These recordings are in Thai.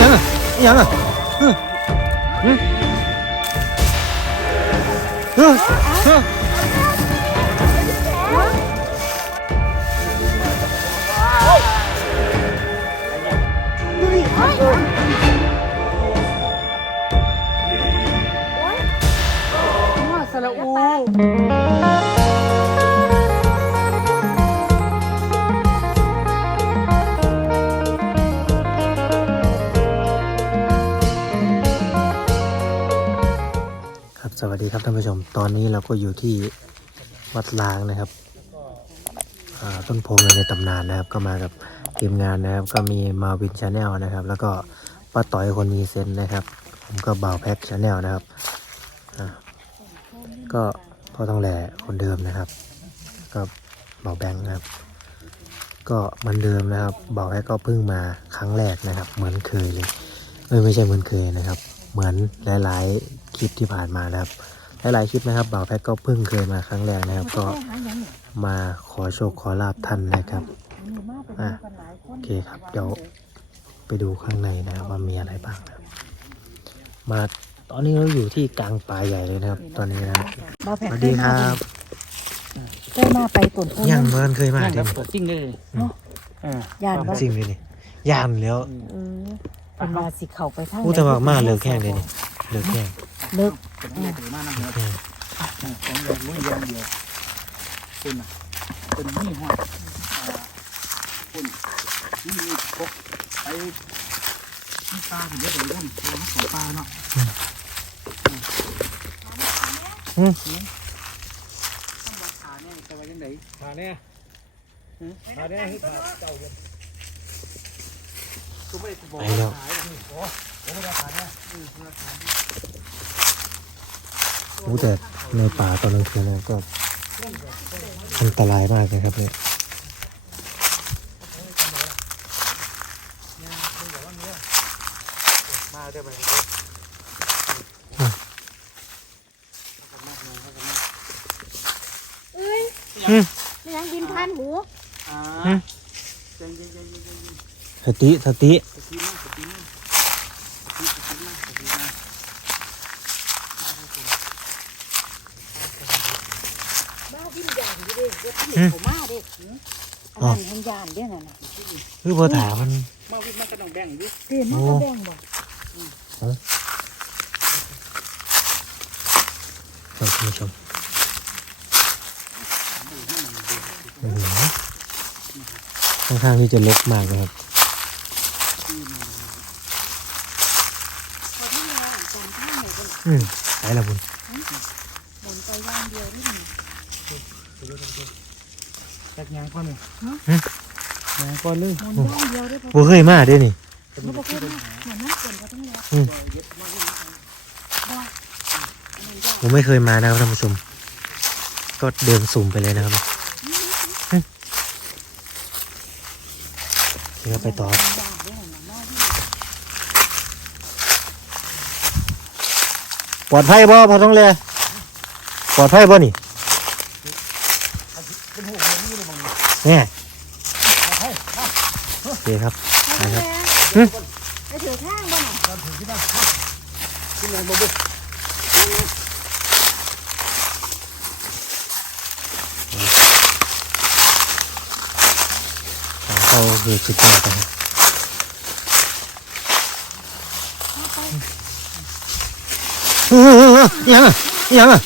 ยังอะยังอะฮึฮึฮึฮึว่าสระอู สวัสดีครับท่านผู้ชม ตอนนี้เราก็อยู่ที่วัดล้างนะครับต้นโพเงินในตำนานนะครับ ก็มากับทีมงานนะครับ ก็มีมาวินชาแนลนะครับ แล้วก็ป้าต่อยคนมีเซนนะครับ ผมก็บ่าวแพ็กชาแนลนะครับก็พ่อต้องแหล่คนเดิมนะครับ ก็บ่าวแบงค์นะครับ ก็เหมือนเดิมนะครับบ่าวแพ็กก็เพิ่งมาครั้งแรกนะครับ เหมือนเคยเลยเอ้ยไม่ใช่เหมือนเคยนะครับ เหมือนหลาย ๆ คลิปที่ผ่านมานะครับ หลาย ๆ คลิปนะครับบ่าวแพ็กก็เพิ่งเคยมาครั้งแรกนะครับ ก็มาขอโชคขอลาบท่านนะครับอะโอเคครับเดี๋ยวไปดูข้างในนะครับว่ามีอะไรบ้างนะครับมาตอนนี้เราอยู่ที่กลางป่าใหญ่เลยนะครับ ตอนนี้นะครับบ่าวสแผกวัสดีครับเคยมาไปต้นโพยังเมินเคยมาคที่รับนี่เปิดจริงเลยเออยานบ่จริงเลยนี่ยานแล้วเออ เป็นมาสิเข้าไปทางอู้แต่ว่ามาเลิกแข้งเลยนี่เลิกแข้งเลิกเป็นอะไรถือมาน้ำเหนืเลิอกแข้งของเรือลุยเดียวเดียวคุณน่ะเป็นนี่ฮะคุณนี่มีพกไอ้นี่ปลาถึงได้เลยรุ่นตัวของปลาเนาะอืมขาเนี่ยจะไปยังไงขาเนี่ยขาเนี่ยที่ขาเจ้าเย็นกูไม่ได้บอก ไปแล้วขายหรอกผมไม่ได้ขาเนี่ยอู้แต่ในป่าตอนกลางคืนนะก็อันตรายมากเลยครับเนี่ย มาได้ไหม เอ้ย อืม ไม่ยังบินผ่านหู อ่า อืม เย็นเย็นเย็นเย็นเย็น สติสติ สกีมากสกีมากสกีสกีมากสกีมาก บ้าบินยานอยู่เด้เดี๋ยวท่านเห็นเขามาเด้อันนั้นมันยานเด้นั่ นน่ะคือพอถามมันมาวิ่งมันก็ต้องแบ่งดิเต้นมันก็แบ่งบ่ครับคุณผู้ชมโอ้โหค่อนข้างที่จะลกมากนะครับ พอที่แล้วจานข้างไหนกัน อืมไปแล้วคุณหมุนไปอย่างเดียวนี่มันจากยางก้อนหนึ่งยางก้อนเลยหมุนอย่างเดียวได้พอบ่เคยมาเด้นี่มันบ่เคยมาเหมือนมันเกินก็ต้องแล้วอืมบ่ผมไม่เคยมานะครับท่านผู้ชม ก็เดินสุ่มไปเลยนะครับอืมเดี๋ยวไปต่อ ยานเด้นั่นน่ะมาที่ ปลอดภัยบ่พอต้องเลยปลอดภัยบ่นี่เนี่ยโอเคครับไปครับหึไปถือข้างบ่น่ะขึ้นยางบ่บุทางเข้าคือสุดยอดนะครับเออ ยังอะยังอะ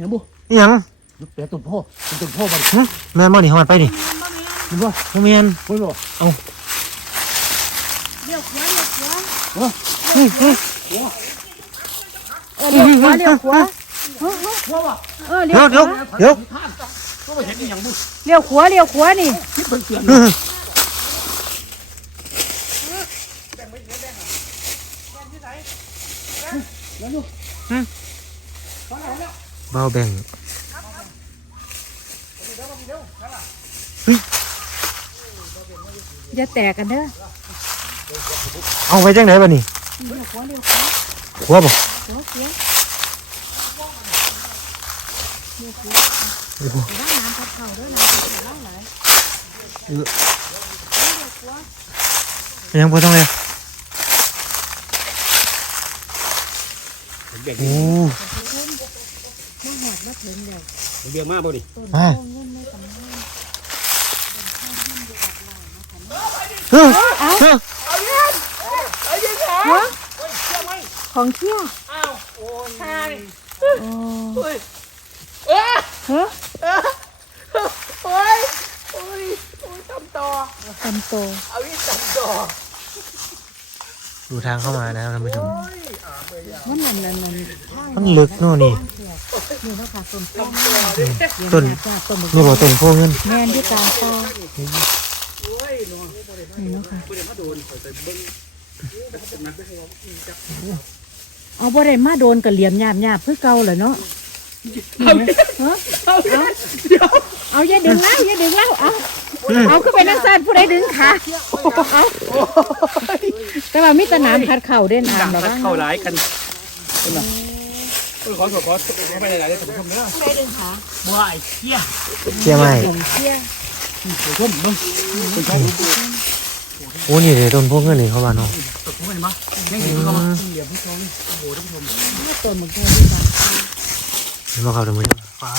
ยางบุยังเดี๋ยวตุ่นพ่อตุ่นพ่อไปหึแม่นบ่นี่หอดไปนี่คุณพ่อบ่แม่นคุณพ่อเลี้ยวขวาเลี้ยวขวาเฮ้ยเฮ้ยเออเลี้ยวขวาเลี้ยวขวาพ่อว่ะเออเลี้เดี๋ยยววขเดี๋ยววาเดี๋ยวก็ไปเห็นยางบุเลี้ยวขวาเลี้ยวขวานี่ คิด เป็นเตือนเออเบาแบ่งอย่าแตกกันเด้อเอาไปจังไหนบ่นี่เลี้ยวขวาเลี้ยวขวาหัวบ่ขวาขวาเลี้ยวขวาโอ้โหร้านน้ำพัดเข่าเด้อน้ำพัดเข่าร้านไหนเออเลี้ยวขวายังพอต้องเลย เบียงโอ้ มาหอดมาถึงแล้วเบียงมากบ่ดิต้นมาโพเงินในตำนานเฮ้ยเอาเฮ้ยฮะของเที่ยวอ้าวโอ้ยใช่โอ้เฮ้ยเอ้ยฮะโอ้ยโอ้ยโอ้ยทำต่อคำโตเอาอีกทำต่อ ดูทางเข้ามานะครับท่านผู้ชมโอ้ยอ่าเบยยามันนั่นนั่นนั่นมันลึกเนอะนี่นี่เนาะค่ะต้นโพทำเงิต่อนดิต้นจ้าต้นนี่บอกต้นโพเงินแม่นที่กลางป่าโอ้ยน้องนี่เนาะค่ะบ่ได้มาโดนข่อยไปเบิ่งเป็นนักได้ว่าจับเอาบ่ได้มาโดนกับเหลี่ยมหยาบหยาบคือเก่าเหรอเนาะ เอาเอาเดี๋ยวเอาอย่าดึงแล้วอย่าดึงแล้วเอาเอาขึ้นไปนั่งซ่านผู้ใดดึงขาเอาแต่ว่ามีแตะนามคัดเข่าเด่นอ่าดังงแบบพัดว่าเข้าร้ายกันเห็นไหมเออขอขอขอไปหลายๆเลยท่านผู้ชมเด้อผู้ใดดึงขาบ่ไอ้เหี้ยเชี่ยไหมผมเชี่ยท่านผู้ชมเบิ่งเป็นใครโอ้นี่เลยต้นโพเงินนี่เข้ามาเนาะตกลงไปมั้ยยังเห็นเขามาเหลี่ยมผู้ชมโอ้โหท่านผู้ชมไม่ต้นมันแค่ที่กลางป่า เห็นไหมครับท่านผู้ชมฟ้า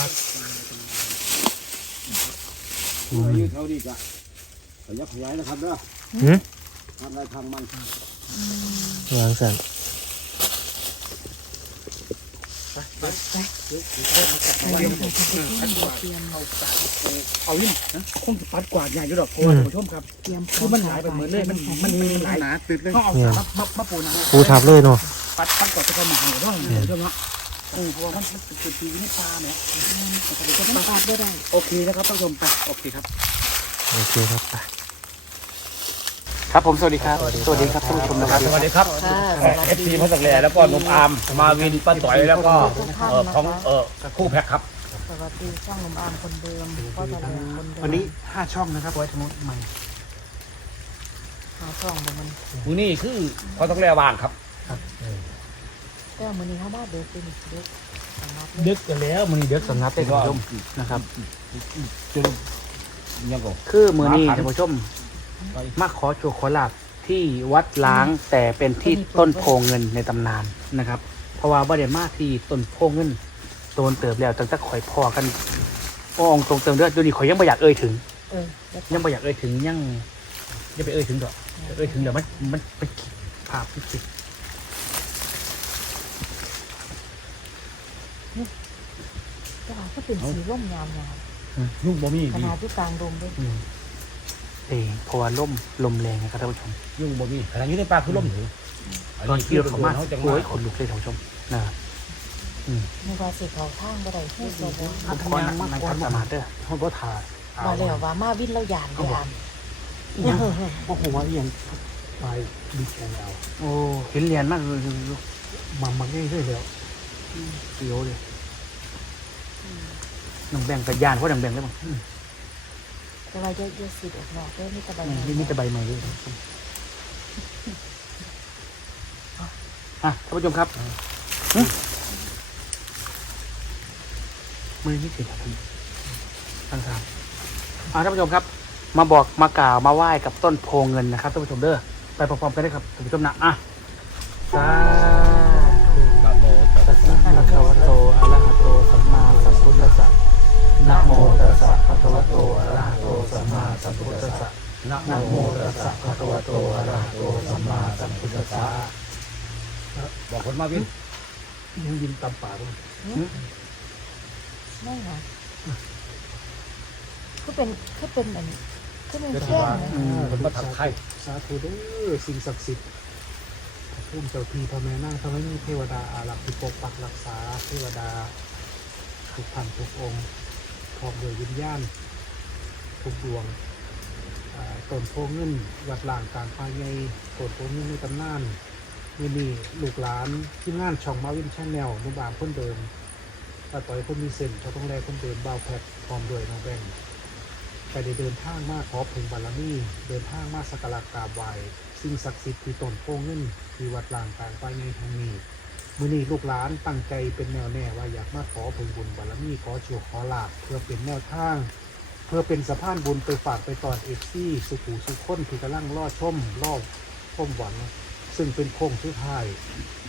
อืมยืดเท่าดีกะขยับขยายนะครับเด้อหืมทำอะไรทำมันวางสั่นเอายิ่งนะคงจะปัดกวาดใหญ่อยู่ดอกโพท่านผู้ชมครับเตรียมคือมันหลายไปเหมือนเลยมันมันมันหลายหนาติดเลยต้องเอาสารมามาปูนะปูทับเลยเนาะปัดปัดกวาดจะเข้ามาหาเราด้วยท่านผู้ชมเนาะเออเพราะว่ามันมันเป็นปีนี่ปลาเนี่ยต้องขาดไม่ได้โอเคนะครับท่านผู้ชมไปโอเคครับ โอเคครับไปครับผมสวัสดีครับ สวัสดีครับท่านผู้ชมนะครับ สวัสดีครับค่ะเอฟซีพัสดุแลแล้วก็นมอามมาวินป้าต่อยแล้วก็เออของเออคู่แพ็คครับ สวัสดีช่างหนุ่มอามคนเดิมก็จะเดิมคนเดิมวันนี้ห้าช่องนะครับไว้ทั้งหมดใหม่หาช่องบ่มัน มือนี้คือเขาต้องแลว่างครับ แต่มื้อนี้เฮามาเด็กเป็นเด็กสำนักเดึกกันแล้วมือนี้ดึกสำนักเต็มท่านผู้ชมนะครับ จนยังก็ คือมือนี้ท่านผู้ชมมาขอโชว์ขอลาบที่วัดล้างแต่เป็นที่ต้นโพเงินในตำนานนะครับ เพราะว่าบ่ได้มาที่ต้นโพเงินโดนเติบแล้วตั้งแต่ข่อยพอกันโอ้องตรงเติมเลือดดูนี่ข่อยยังไม่อยากเอ่ยถึง เออแล้วยังไม่อยากเอ่ยถึงยังยังไปเอ่ยถึงดอกเอ่ยถึงเดี๋ยวมันมันเป็นภาพที่ติด ก็ว่าก็เป็นสีร่มยามยาวลูกบ่มีขดีนาดที่กลางดงด้วยอืมเออเพราะว่าลมลมแรงนะครับท่านผู้ชม ยุ่งบ่มีขณะนี้ในปลาคือล่มถือตอนที่เราเขามาเขาจังโอ้มายขนลุกเลยท่านผู้ชมนะครับนึกว่าสิเขาทางบ่ได้คือสิบ่ผมขอนั่งนั่งทำสมาธิเด้อห้องพ่อทามาแล้วว่ามาวินเรายานด้วยอ่านยังโอ้โหว่ายังไปดีแข่งเอาโอ้เห็นเรียนมากเลยมามาง่ายเลยแล้วเสียวเลย น้องแบ่งกับยานเพราะน้องแบ่งได้บ้างแต่ว่าเยอะๆสิออกนอกเด้อมีแต่ใบนี่มีแต่ใบใหม่เลยท่านผู้ชมอะท่านผู้ชมครับหึมือนี่สิครับท่านท่านอ่าท่านผู้ชมครับ มาบอกมากล่าวมาไหว้กับต้นโพเงินนะครับท่านผู้ชมเด้อไปพร้อมๆกันได้ครับท่านผู้ชมนะอะสาะสะภะคะวะโตอะระหะโตสัมมาสัมพุทธัสสะนะโมตัสสะภะคะวะโตอะระหะโตสัมมาสัมพุทธัสสะนะนะโมโมตัตัสสสะสะภะคะวะโตอะระหะโตสัมมาสัมพุทธัสสะบอกคนมาวินยังยินตามปากเลยไม่ค่ะคือเป็นคือเป็นอันคือเป็นเดี๋ยวแค่ว่านะคนมาทักทายสาธุเด้อสิ่งศักดิ์สิทธิ์พระ ภูมิเจ้าที่พระแม่นางพระแม่มีเทวดาอารักษ์ที่ปกปักรักษาเทวดาทุกท่านทุกองค์พร้อมโดวยวิญญาณทุกดวงต้นโพเงินวัดหล่างกลางพายใหญ่ต้นโพเงินในตำนานนี่นี่ลูกหลานที่งานช่องมาวินชาแนลนุบามคนเดิมตาต่อยคนมีเส้นเขาต้องแลคนเดิมบ่าวแพทพร้อมด้วยน้องแบงไปได้เดินทางมาขอพึงบารมีเดินทางมาสักการะกราบไหว้ สิ่งศักดิ์สิทธิ์ที่ต้นโพเงินที่วัดลานกลางไปในทางนี้มื้อนี้ลูกหลานตั้งใจเป็นแนวแน่ว่าอยากมาขอพึงบุญบารมีขอโชคขอลาภเพื่อเป็นแนวทาง เพื่อเป็นสะพานบุญไปฝากไปตอนเอฟซี่สุขูสุขคนที่กำลังล่อชมล่อชมหวัง ซึ่งเป็นโค้งสุดท้าย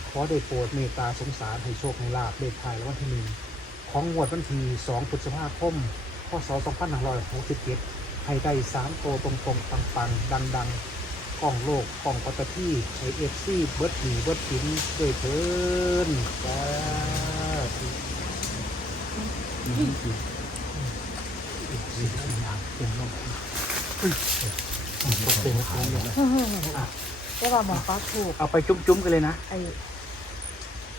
ขอได้โปรดเมตตาสงสารให้โชคให้ลาบเลขทายและวันที่หนึ่งของงวดวันที่2พฤษภาคมพศ2567ให้ได้สามโตตรงๆปังๆดัง ๆ กล้องโลกกล้องปัตตพีไอเอฟซีเบิร์ดหนีเบิร์ดหินด้วยเถินสาธุแต่ว่าหมอปักถูกเอาไปจุ้มๆกันเลยนะไอ้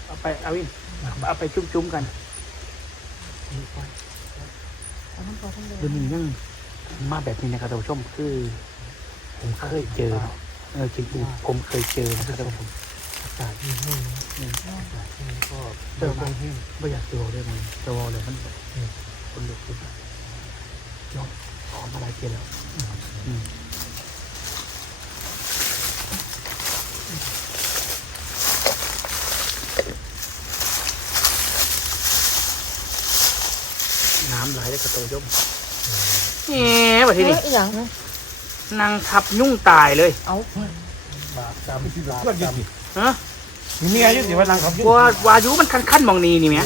เอาไปเอาวินเอาไปจุ้มๆกันเอาน้ำปลาทั้งเลยเดี๋ยวนี้ยังมาแบบนี้นะครับท่านผู้ชมคือ ผมเคยเจอ เออจริงๆผมเคยเจอนะครับท่านผู้ชมอากาศแห้งๆนะอากาศแห้งก็เจเติอมมาแห้งไม่อยากเจอเลยมันเจอเลยมันแบบคนลุกขึ้นยอมขอมาได้เกลียแล้วอืมน้ำไหลได้กระโตยมแหมประเทศเฮ้นี้ยอหย่าง นางทับยุ่งตายเลย เอาบาปดำที่บาปดำฮะมีเมียอยู่สิว่านางทำอยู่ว่าวายุมันคันขั้นๆมองนีนี่ไหม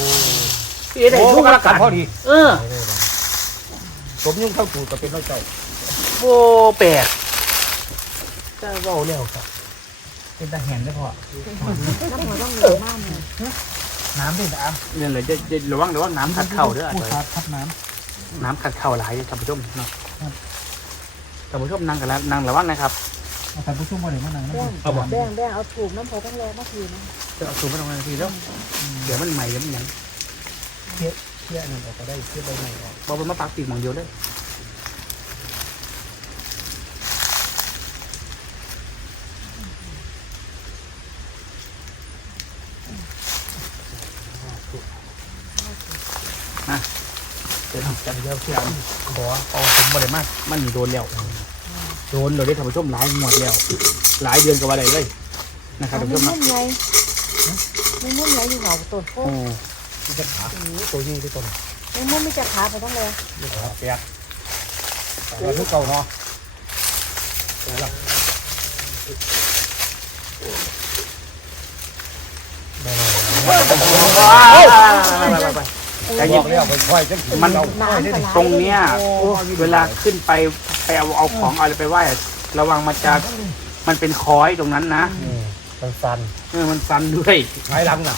พี่เอ๋ได้โอ้ยุ่งกำกัลับงกักันนพอดี เออผมยุ่งเข้าถูกกับเป็นน้อยเจ้าโอ้แปลกเจ้าเว่าแล้วครับเป็นทหารได้พอน้ำหัวต้องเหลือมากเลยน้ำด้วยน้นี่นเลยจะจะระวังระวังน้ำขัดเข่าเด้อำอาผู้จารชาย์ทับน้น้ำขัดเข่าหลายท่านผู้ชมเนาะ ท่านผู้ชมนั่งกันแล้วนั่งระวังนะครับำเอาท่านผู้ชมมาเลยมานั่งนะแบ่งแบ่งแบ่งเอาถูกน้ำพอต้องแลมาคืนนะจะเอาสูบมาตรงนั้นทีแล้วเดี๋ยวมันใหม่เดี๋ยวมันหยังเชี่ยเชี่ยนั่นออกก็ได้เชี่ยใบใหม่ออกบอกมันมาปากปีกหมองเดียวเลยเดี๋ยวจะเดี๋ยวเสียงขอเอาผมบ่ได้มากมันโดนแล้ว โดนเราได้ท่านผู้ชมหลายหมดแล้ว หลายเดือนก็ว่าได้เลยนะครับเอาท่านผู้ชไม่มมุ่นะนไงไม่มุ่นไงอยู่เหงาต้นโพโอ้จะขาตัวนี้ที่ต้นไม่มุ่นไม่จะขาไปต้องเลยเปียกแต่ทุกเก่าเนาะใจบเย็อนกแล้วค่อยๆจังมันน้ำกันตรงเนี้ยเวลาขึ้นไป ไปเอาเอาของอะไรไปไหว้ระวังมันจะมันเป็นคอยตรงนั้นนะมันสั่นเออมันฟันด้วยหายหลังน่ะ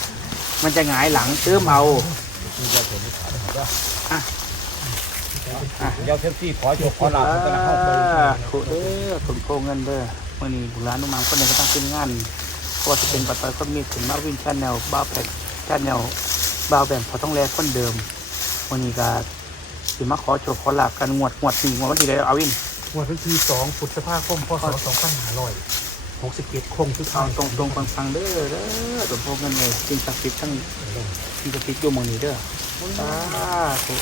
มันจะหงายหลังเติมเอาเดี๋ยวเทปที่ขอโชคขอลาบกันนะเข้าไปถูกเด้อถุนโกเงินเด้อมื่อนี้บุร้านนุ่มมามคนหนึ่งก็ต้องเป็นงานก็จะเป็นปัตตอยคนมีถึงมาวินชาแนลบ้าแพ็กชาแนลบ้าแบ่งพอต้องแลคนเดิมวันนี้ก็ สิมาขอโชคขอลาบกันงวดงวดหนึ่งงวดวันที่ใดเอาวินงวดวันที่สองพฤษภาคมพศสองพันห้าร้อยหกสิบเจ็ดคงทุกเอาทางตรงตรงๆฟังๆเด้อเด้อถุนโกเงินเลยจริงศักดิ์สิทธิ์ทั้งที่ศักดิ์สิทธิ์อยู่หมองนี้เด้อสาธุ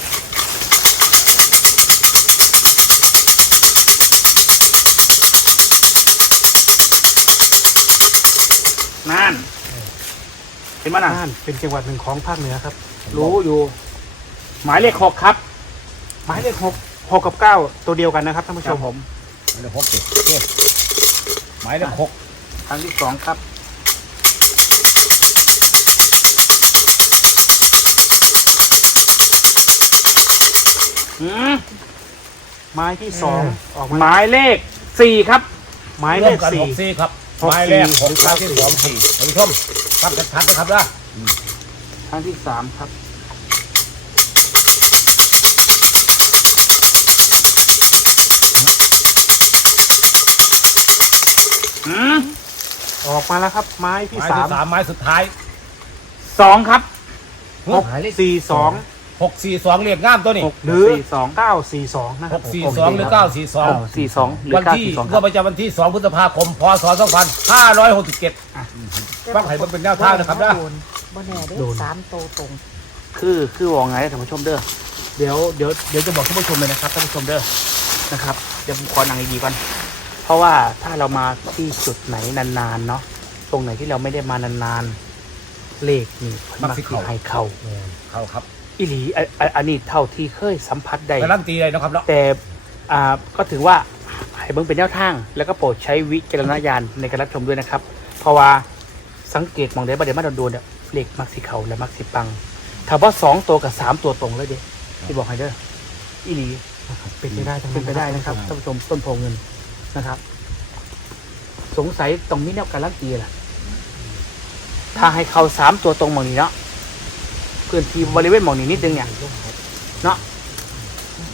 นั่นเห็นไหมน่ะน่านเป็นจังหวัดหนึ่งของภาคเหนือครับ รู้อยู่ หมายเลขหกครับห มายเลขหกหกกับเก้าตัวเดียวกันนะครับท่านผู้ชชมมผมหมายเลขหกสิหมายเลขหกครั้งที่สองครับอืมไม้ที่สองออกหมามายเลขสี่ครับ หมายรเลวมขกันสี่หกสี่ครับหกหมายเลขสี่หกหมายที่สองสี่ท่านผู้ชมฟังกันชัดนะครับนะครั้งที่สามครับ อืมออกมาแล้วครับ ไม้ที่หมายสาที่มสามหมายสุดท้ายสองครับหกสี่สองหกสี่สองเรียกง่ามตัวนี้หรือสี่สองเก้าสี่สองนะคหรับกสี่สองหรือเก้าสี่สอง สี่สองหรือวันเก้าที่สี่สองคเมื่รัอบประจำวันที่สองพฤษภาคม พศสองพันห้าร้อยหกสิบเจ็ดฟังให้มันเป็นแนวทางนะครับนะบ่แน่เด้อสามโตตรง คือคือวองไงท่านผู้ชมเด้อเดี๋ยวเดี๋ยวเดี๋ยวจะบอกท่านผู้ชมเลยนะครับท่านผู้ชมเด้อนะครับเดี๋ยวผมขอหนังดีๆก่อนเพ ราะว่าถ้าเรามาที่จุดไหนนานๆเนาะตรงไหนที่เราไม่ได้มานานๆเลขนี่มันมักสิให้เข้าเขาครับอีหลีอันอันอันนี้เท่าที่เคยสัมผัสได้ การันตีเลยนะครับเนาะแต่อ่าก็ถือว่าให้เบิ่งเป็นแนวทาง แล้วก็โปรดใช้วิจารณญาณในการรับชมด้วยนะครับ เพราะว่าสังเกตมองได้ประเดี๋ยวมาโดนๆเนี่ยเลขมักสิเขาและมักสิปังถ้าว่าสองตัวกับสามตัวตรงเลยเด้ที่บอกให้เด้ออีหลีเป็นไปได้ทั้งเป็นไปได้นะครับท่านผู้ชมต้นโพเงิน นะครับ สงสัยตรงนี้แนวการันตีแหละถ้าให้เขาสามตัวตรงหมองนี้เนาะพื้นที่บริเวณหมองนี้นิดนึงเนี่ยเนาะ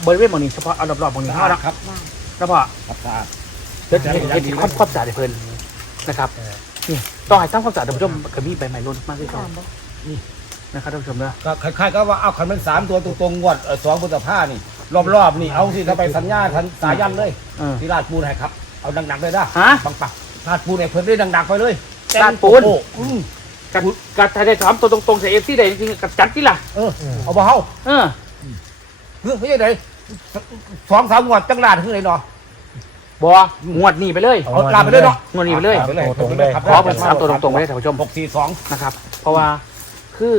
บริเวณหมองนี้เฉพาะเอารอบๆหมองนี้เท่านั้นครับแล้วพอครับสะอาดเดี๋ยวจะเห็นเห็นความความสะอาดให้เพิ่นนะครับนี่ต้องให้สร้างความสะอาดท่านผู้ชมกระมีใบไม้ล้นมากที่สุดนี่นะครับท่านผู้ชมเนาะก็คล้ายๆก็ว่าเอาขันมันสามตัวตรงๆงวดเอ่อสองพุทธภานี่ รอบๆนี่เอาสิถ้าไปสัญญาสัญสายันเลยเออที่ราชปูนให้ครับ เอาดังๆเลยนะฮะปังปักราชปูนเนี่ยเพิ่นได้ดังๆไปเลยราชปูน โอ้อืมกัดกัดถ้าได้สามตัวตรงๆใส่เอฟซีได้จริงๆกัดจัดที่ล่ะ เออเอาบ่เฮาเออเฮ้ยไม่ใช่ไหนสองสามงวดจังลาดขึ้นเลยเนาะบองวดนี้ไปเลย เอาลาดไปเลยเนาะงวดนี้ไปเลย อาไปเลยตรงๆเลยครับขอเป็นสามตัวตรงๆไปเลยท่านผู้ชม หกสี่สองนะครับ เพราะว่าคือ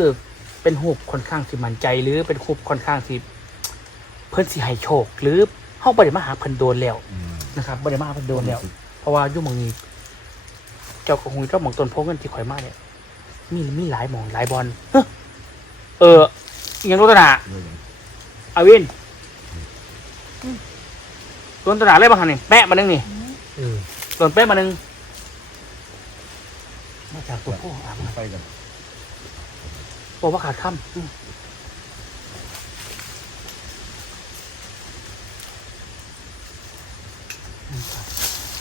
เป็นหูบค่อนข้างสิมั่นใจหรือเป็นหูบค่อนข้างสิ เพิ่นสิให้โชค หรือเฮาบ่ได้มาหาเพิ่นโดนแล้วนะครับบ่ได้มาหาเพิ่นโดนแล้ว เพราะว่าอยู่หมองนี้ เจ้าของหุยเจ้าหมองต้นโพเงินที่ข่อยมาเนี่ยมีมีหลายหมองหลายบอลเฮ้อเอออิหยังรู้ตวหนาอาวินโดนตวหนาเลยบางหันนี่แปะมานึงนี่อืมโดนแปะมานึงมาจากตัวพ่ออาบน้ำไปกันบอกว่าขาดคำ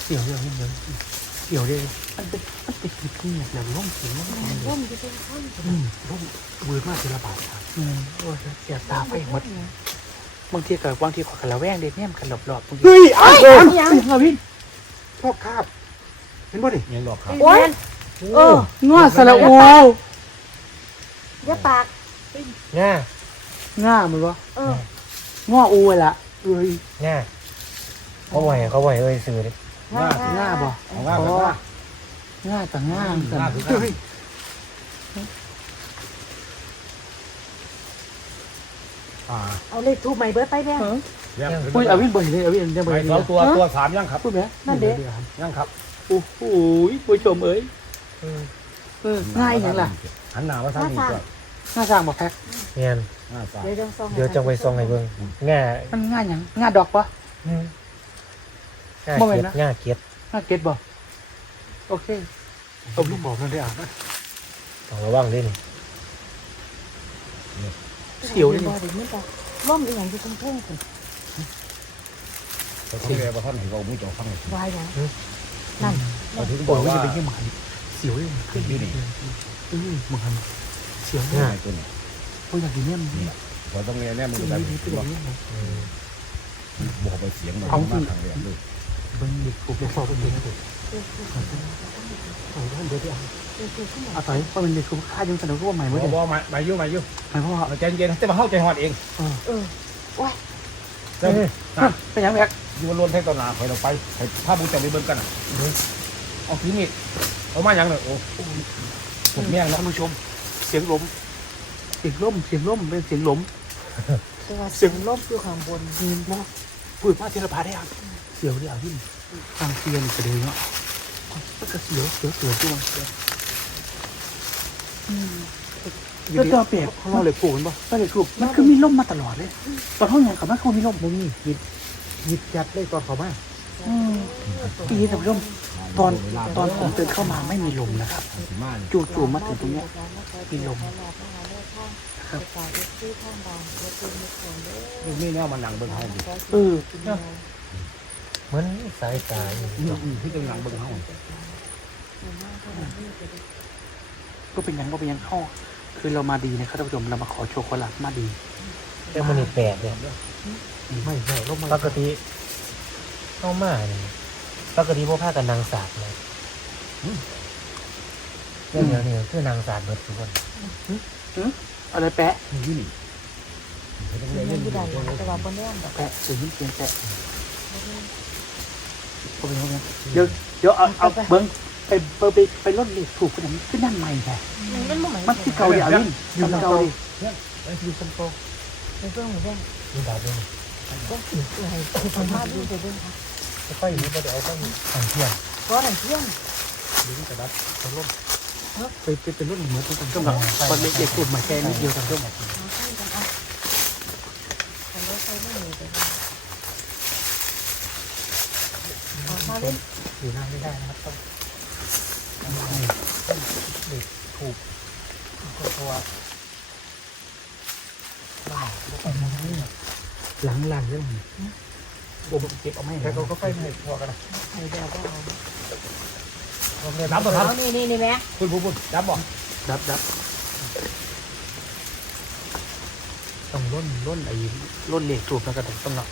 เดี๋ยวเดี๋ยวเดี๋ยวเดี๋ยวเดี๋ยวมันเป็นมันเป็นผิดที่เนี่ยแล้วร่มเสียงร่มเสียงร่มจะเป็นข้นอืมเวิร์ดมากทีละบาทครับอืมโอ้ยเสียตาไปหมดบางทีกับบางทีขอยกันละแวงเด็กเนี่ยมันกันหลบๆบางทีเฮ้ยอ้าวเฮ้ยยังเอาวินชอบคาบเห็นป่ะดิยังดอกครับโอ้ยเออง้อสระอูอย่าปากง่าง่ามันวะเออง้ออูไว้ละเอ้ยง่าเขาไหวเขาไหวเอ้ยซื้อดิ ง่าง่าบ่เอาว่ากันว่า ง่ากับง่ากันง่าคือกันอ่าเอาเลขทูบใหม่เบิดไปแม่ ยังอุ้ยเอาวินบ่อยเลยเอาวินยังบ่ไปอยเลสองยตัวตัวสามยังครับพูดไหมนั่นเด้ ยังครับโอ้โหผู้ชมเอ้ยเออง่ายอย่างล่ะหันหน้าว่าทางนี้ก็ง่าสร้างบ่แพ็คเงี้ยหน้าสามเดี๋ยวจังซองเดี๋ยวจังไปซองให้เบิ่งง่ามันง่ายอย่างง่าดอกปะง่า บ่แม่เกียนดนะ ง่าเกียดง่าเก็ตบ่โอเคเอาลูกบอกนั่นได้อะนะต้องระวังด้วยนี่เสียวเลยบ่ได้มันจะร่มอีหยังอยู่ตรงเพิ่งคุณเขาที่เรียกว่าท่านให้เราไม่จบฟังวายหยังนั่นเราถึงบโอ้อกยมันว่าจะเป็นยังหมันเสียวเลยขึ้นอยู่นี่เออมึงหันเสียวเลยง่ายตัวนี้โอ้ยอยากกินเนี่ยมันพอต้องเรียนเนี่ยมันจะได้ถือว่าบอกไปเสียงมันมากทางเรียนเลยเบิ่งดิกูจะฟอกเป็นเด็กนะเด็กเอาท่านเดี๋ยวดิอะเอาต่อยว่ามันเด็กกูฆ่ายังสนุกว่าใหม่บเมื่ออเด็กกมามายุ่มายุ่หมายความว่าใจเย็นจะมาเข้าใจหอดเองเออเจ้าเป็นยังไงอยู่ล้วนแท่ตนาคอยเราไปถ้าบุญจะไปเบิ่งกันอะเอาทีนี้เอามาอย่างเลยโอ้ผมแม่งท่านผู้ชม เสียงลมเสียงลมเสียงลมเป็นเสียงลมเสียงลมอยู่ข้างบนนะพูดมาเทีละพาได้อะ เสียวดิอะพี่ทางเตียนกระเดือยเนาะมันก็เสียวเสียวเสียวตัวเสียวแล้วตัวเปียกเขาเล่าเลยปลูกกันป่ะก็เลยคือมันคือมีลมมาตลอดเลยตอนห้องยังกับมันเขามีลมมึงนี่หยิบหยิบยัดเลยตอนเขามาปีท่านผู้ชมตอนตอนผมเดินเข้ามาไม่มีลมนะครับจู่ๆมาถึงตรงเนี้ยมีลมครับนี่แนวมันหนังเบิ่งเฮาดิเออ เหมือนสายตาอยู่ที่จะหนังเบิ่งเฮาก็เป็นยังก็เป็นยังเข้าคือเรามาดีนะครับท่านผู้ชมเรามาขอโชว์ขอหลักมาดีแต่มันนี่แปลกเนี่ยไม่ใช่ลมปกติเข้ามานี่ปกติพวกผ้ากันนางศาสตร์เลยเรื่องเดียวนี่คือนางศาสตร์เบิดทุกคนอะไรแปะอยู่นี่เสียงอยู่ด้านหลังแต่ว่าบ่แน่นดอกแปะเสียงเสียงแปะก็ เป็นยังไงเดี๋ยวเดี๋ยวเอาเอาเบิ้งไปเบิ้งไปไปรถเล็กถูกกันอย่างนี้ขึ้นนั่นใหม่แท้มันบ่เหมือนมันที่เก่าดิอาวินอยู่เก่าดิไอ้ที่ส้มโตในเรื่องหมูแดงดูดาวด้วยก็ถืออะไรคนมาดูไปเบิ่งค่ะจะไปนี้ก็เดี๋ยวเอาไปทางเที่ยงก็ถังเที่ยงลิ้นกระดับกระล่มไปไปเป็นรุ่นเหมือนกันก็แบบตอนเด็กๆพูดมาแค่นิดเดียวกันก็หมดมาใส่กันเอาคันรถไฟไม่มีไปเลยออก มาเล่นอยู่น้าไม่ได้นะครับต้องเด็กถูกเพราะว่หลังหลังเรื่องโอ้เก็บเอาไม่แล้วเขาก็ไปไม่พอกันนะเดี๋ยวก็เอาดับบ่ครับนี่นี่นี่แม่คุณผู้บุญดับบ่ดับดับต้องล้นล้นไอ้ล้นเหล็กถูกแล้วก็ต้องต้องเนาะ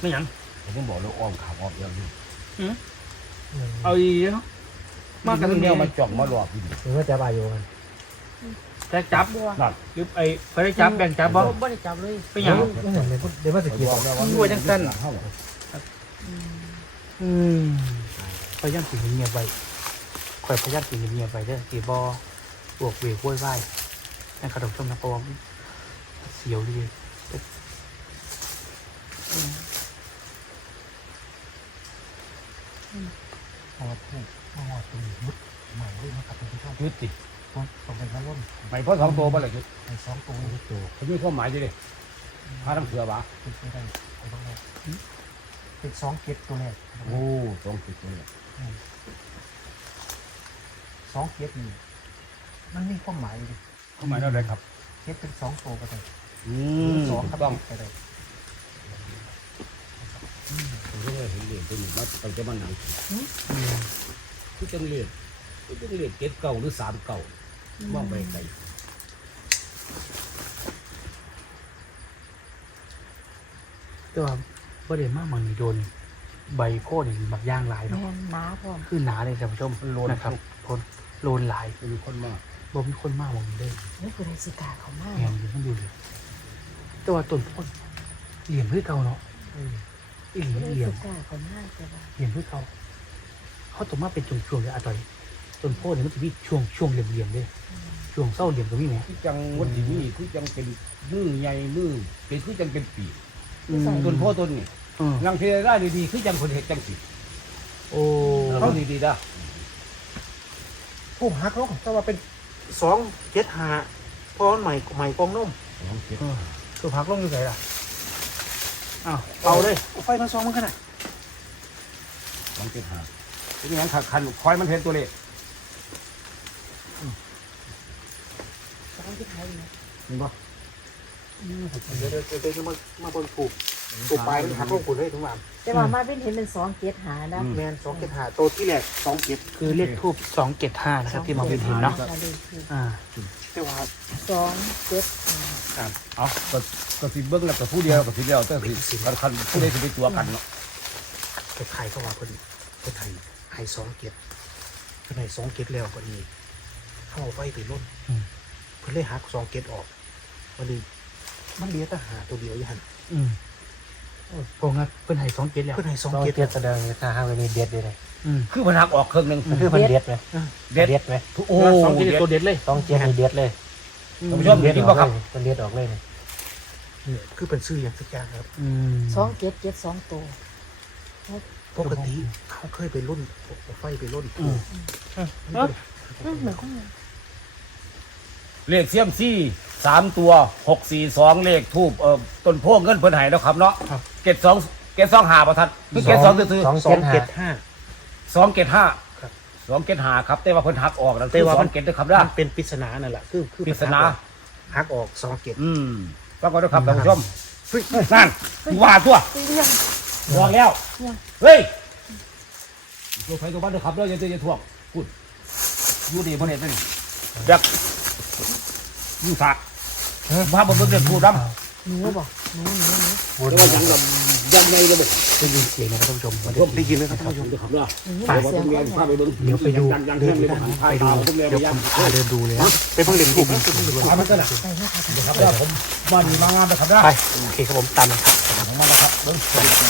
ไม่หยังผมบอกเลยอ้อมขาวอ้อมเอียงนี่เอาอีเนาะมากกันแนเนี่วยมันจ่องมาหลอกอยู่หรือว่าจะบายอยู่กันจะจับบัวนั่นหรือไอ้เขาได้จับแบ่งจับบ่บ่ได้จับเลยเป็นหยังไม่เห็นเลยเดี๋ยวว่าจะกินบอกแล้วว่าด้วยจังซั่นเฮาอืมพยายามสิเงียบไว้คอยพยายามสิเงียบไว้เด้อสิบ่บวกเวกโวยวายให้ขนมต้มน้ำปลาเสียวดี พอพูดมาหอดตรงนี้มุดใหม่ด้วยนะครับเป็นที่ชอบยุติผมผมเป็นข้าวร่มไปเพราะสองตัวบ่ล่ะยุดในสองตัวนี้ตัวเขามีความหมายอยู่ดิพาน้ำเสือบ่เป็นไปได้ไอ้บ้างเลยเป็นสองเก็บตัวแรกโอ้สองติดเลยสองเก็บนี่มันมีความหมายเลยความหมายอะไรครับเก็บเป็นสองตัวก็ได้อืมสองถูครับกต้องก็ได้ ผมก็เห็นเหรียญตัวนี้มาตั้งแต่มันหนังคือจังเหรียญคือจังเหรียญเจ็ดเก่าหรือสามเก่ามองไปไกลแต่ว่าประเด็นมากมันนี่โดนใบโค่นี่บักย่างหลายแม่เนาะนหนาพร้อมคือหนาเลยท่านผู้ชมมันโลนนะครับพนโลนหลายมีคนมากบ่มีคนมากมองได้นี่คือในสิกาเขามากแหงอยู่มันอยู่เลยแต่ว่าต้นโพนเหลี่ยมคือเก่าเนาะอี หลีในเหลี่ยสิมกาเขามากแต่ว่าเหลี่ยมคือเก่าเขาต้องมาเป็นช่วงๆเลยอะต่อยต้นโพนี่มันจะมีช่วงช่วงเหลี่ยมๆเลยช่วงเศร้าเหลี่ยมก็มีไหมคือจังวันที่นี่คือจังเป็นมือใหญ่มือเป็นคือจังเป็นปีอืมต้นโพต้นนี่อืมลังเทได้ดีๆคือจังคนเห็ดจังสิโอ้เขาดีๆนะผู้หักลงแต่ว่าเป็นสองเก็บหาเพราะมันใหม่ใหม่กองนุ่มลองเก็บตัวพักลงอยู่ไหนล่ะ อ้าวเอาเลยไฟมันสองมันขนาดลองเก็บหาเป็นอย่างขัดคันคอยมันเห็นตัวเลขสองที่ไทยนะเห็นปะเดี๋ยวเดี๋ยวเดี๋ยวมามาบนผูก ผูกปลายมันหักลงผูกได้ทุกวันแต่ว่ามาเป็นเห็นเป็นสองเกียรหานะแมนสองเก็บหาตัวที่แรกสองเก็บคือเลขทูบสองเจ็ดห้านะครับที่มองเห็นเห็นเนาะมาดูคืออ่าแต่ว่าสองเจ็ดหาเอาก็ก็สิเบิ้งแล้วก็ผู้เดียวก็สิเดียวแต่สิคันคันผู้ใดสิไปตัวกันเนาะเก็บไข่เข้ามาพอดีเก็บไข่ไข่สองเก็บเก็บไข่สองเก็บแล้วพอดีเข้าเอาไฟไปล้นเพื่อเลยหักสองเก็บออกวันนี้มันเหลือแต่หาตัวเดียวอยันอืม โอ้งั้นเพิ่นให้สองเจ็ดแล้ว เพื่อให้สองต้องเก็บเกียรแสดงค่าห้างนี้เด็ดเลย อืม คือมันหักออกครึ่งหนึงคือมันเด็ดไหมเด็ดเด็ดไหมโอ้สองเจ็ดเด็ดตัวเด็ดเลยต้องเกียรนี่เด็ดเลยท่านผู้ชมเด็ดเห็นอบ่อกคเลรับยมันเด็ดออกเลยนี่เนี่ยคือเป็นซื้ออย่างสักอย่างครับ อืมสองเกียรเจ็ดสองตัว ปกติเขาเคยไปรุ่นเอาไฟไปรุ่นอืมอืมเหมือนของมันเลขเสียมซี่สามตัวหกสี่สองเลขทูบเอ่อต้นโพเงินเพิ่นให้แล้วครับเนาะ เกตสองเกตสองหาประทัดคือเกตสองซื้อสองสอเจ็งดห้าเก็บห้าสองเกตห้าครับสองเกตหาครับ แต่ว่าเพิ่นหักออกแล้วแต่แต่ว่าว่ามัมันนเกตด้วยครับด้ามันเป็นปริศนานั่นแหละคือคือปริศนาหักออกสองเก็บอืมฟังก่อนนะครับท่านผู้ชมเฮ้ยนั่นว่าตัวเรื่องบอกแล้วเนี่ยเฮ้ยตัวไฟตัวบ้านเด้อครับเด้ออย่าเตือนอย่าทวงพูดอยู่ดีบ่เนี่ยเป็นอยากอยู่ฝากมาบ่เบิ่งเรื่องพูดดำหนูบอกหนูหนูหนู แต่ว่ายังดำยังไงเลยบ่ได้ยินเสียงนะครับท่านผู้ชมผมได้ยินเลยครับท่านผู้ชมเด้อครับเด้อหนูไปบอกว่าเสียต้องงเรียนเขาพาไปเบิ่งเดี๋ยวไปดูยังยังเดิแห้นงเลยไปบ่ดูหันไปเดี๋ยวดูผมเดี๋ยวผมพาเดินดูเลยนะไปเพิ่งเล่นถูกพามันกันน่ะไปให้ค่ะเดี๋ยวครับเด้อผมบ้านนี้มางานนะครับเด้อไปโอเคครับผมตามนะครับมาแล้วครับเบิ่ง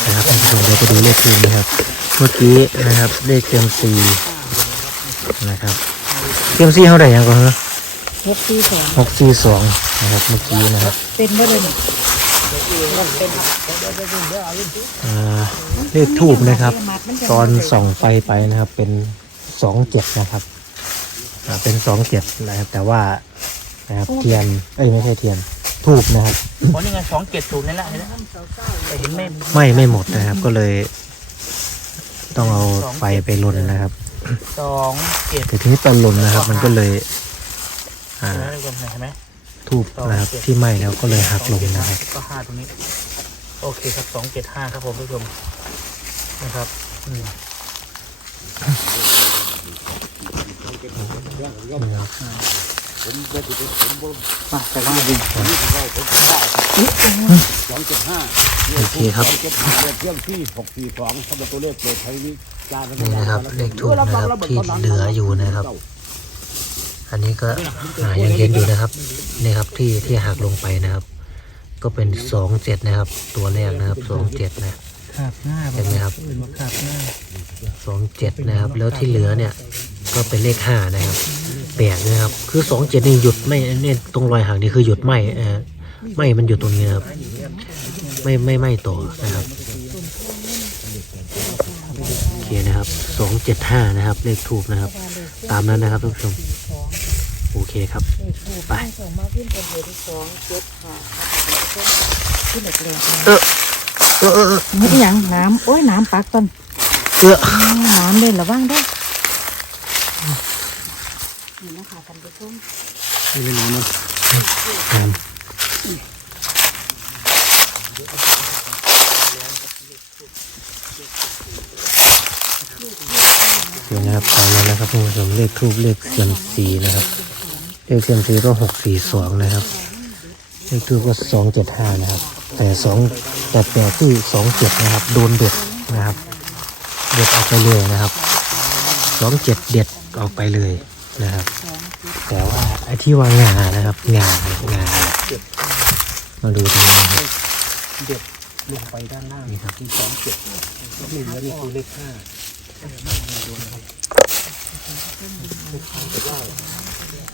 นะครับท่านผู้ชมเราก็ดูเลขคืนนะครับ เมื่อกี้นะครับเลขเต็มสี่นะครับเตรียมซี่เท่าไหร่ยังก่อนเหรอหกสี่สองหกสี่สองนะครับเมื่อกี้นะครับ เป็นบ่เลยอ่า เลขทูบนะครับ ตอนส่องไฟไปนะครับ เป็นสองเจ็ดนะครับอ่าเป็นสองเจ็ดนะครับ แต่ว่านะครับเทียนเอ้ยไม่ใช่เทียนทูบนะครับอ๋อนี่ไงสองเจ็ดศูนย์นั่นแหละเห็นไหมแต่เห็นไม่ไหม่ไม่หมดนะครับ ก็เลย ต้องเอาไฟไปลนนะครับสองเจ็ดแต่ทีนี้ตอนลนนะครับ มันก็เลย อ่าเห็นไหม ทุกคนเห็นไหมทูบนะครับที่ไหม้แล้วก็เลยหักลงนะครับก็ห้าตรงนี้ โอเคครับสองเจ็ดห้าครับผมผู้ชมนะครับอืมมาแต่ว่าดิโอเคครับเรื่องที่หกสี่สองสำหรับตัวเลขโปรดใช้วิจารณนี่นะครับเลขทูบนะครับที่เหลืออยู่นะครับ อันนี้ก็อ่ายังเห็นอยู่นะครับนี่ครับที่ที่หักลงไปนะครับ ก็เป็นสองเจ็ดนะครับ ตัวแรกนะครับสองเจ็ดนะขาดหน้าเห็นไหมครับเป็นว่าขาดหน้าสองเจ็ดนะครับ แล้วที่เหลือเนี่ยก็เป็นเลขห้านะครับแปลกนะครับ คือสองเจ็ดนี่หยุดไม่เนี่ยตรงรอยหักนี่คือหยุดไหมเออไหมมันอยู่ตรงนี้นะครับ ไม่ไม่ไหมต่อนะครับโอเคนะครับสองเจ็ดห้านะครับ เลขทูบนะครับ ตามนั้นนะครับทุกผู้ชมโอ เคครับ ไป ส่งมาขึ้นเป็นเบอร์ที่สองเจ็ดค่ะขึ้นเหล็กเลยเออเออเออนี่อหย่างน้ำโอ้ยน้ำปักต้นเออน้ำเล่นระวังได้นี่นะคะท่านผู้ชมงามเดี๋ยวนะครับตามนั้นนะครับท่านผู้ชมเลขทูบเลขเซียมซีนะครับ เลขเซียมซีก็หกสี่สองนะครับเลขทูบก็สองเจ็ดห้านะครับ แต่สองแต่แปลกที่สองเจ็ดนะครับ โดนเด็ดนะครับ เด็ดออกไปเลยนะครับสองเจ็ดเด็ดออกไปเลยนะครับ แต่ว่าไอ้ที่ว่างานะครับงางามาดูตรงนี้นะครับลงไปด้านล่างนี่ครับที่สองเจ็ดที่เหลือนี่คือเลขห้านี่ครับ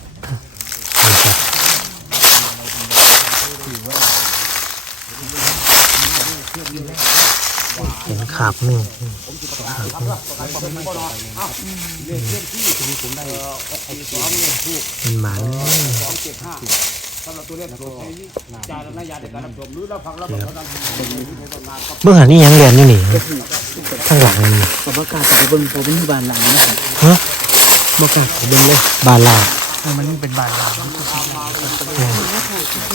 เห็นขาบงูขาบงูเป็นหมาเลยสองเจ็ดห้าสำหรับตัวเลขโปรดใช้วิจารณญาณในการรับชมหรือรับฟังรับฟังรับฟังเบื้องหันนี่ยังเรียนอยู่นี่ข้างหลังนี่ผมประกาศไปเบิ้งผมเป็นบานหลังนะครับฮะประกาศไปเบิ้งเลยบาลา เออมันนี่เป็นบานหลัง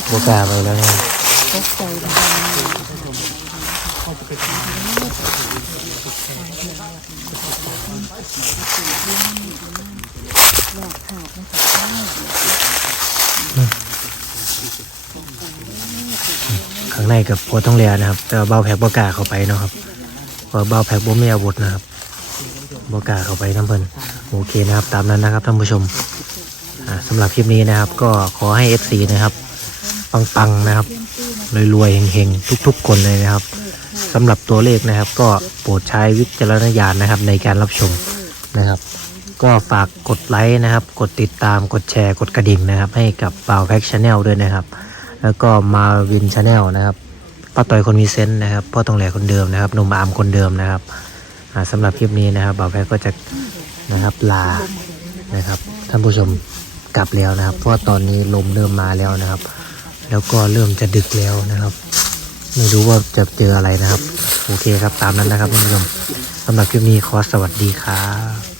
โบกาไปแล้วไงตกใจเลยข้างในกับโพต้องเรียนะครับ แต่ว่าเบาแพ็กโบกาเข้าไปเนาะครับเพราะเบาแพ็กโบไม่อาวุธนะครับโบกาเข้าไปน้ำเพิ่นโอเคนะครับ ตามนั้นนะครับท่านผู้ชม สำหรับคลิปนี้นะครับ ก็ขอให้ FC นะครับ ปังๆนะครับรวยๆเฮงๆ ทุกๆ คนเลยนะครับสำหรับตัวเลขนะครับ ก็โปรดใช้วิจารณญาณนะครับ ในการรับชมนะครับ ก็ฝากกดไลค์นะครับ กดติดตามกดแชร์กดกระดิ่งนะครับ ให้กับบ่าวแพ็กชาแนลด้วยนะครับ แล้วก็มาวินชาแนลนะครับป้าต่อยคนมีเซนส์นะครับพ่อตองแหลคนเดิมนะครับหนุ่มอาร์มคนเดิมนะครับอ่าสำหรับคลิปนี้นะครับบ่าวแพ็กก็จะนะครับลานะครับท่านผู้ชม กลับแล้วนะครับ เพราะว่าตอนนี้ลมเริ่มมาแล้วนะครับ แล้วก็เริ่มจะดึกแล้วนะครับ ไม่รู้ว่าจะเจออะไรนะครับ โอเคครับตามนั้นนะครับท่านผู้ชมสำหรับคลิปนี้ขอสวัสดีครับ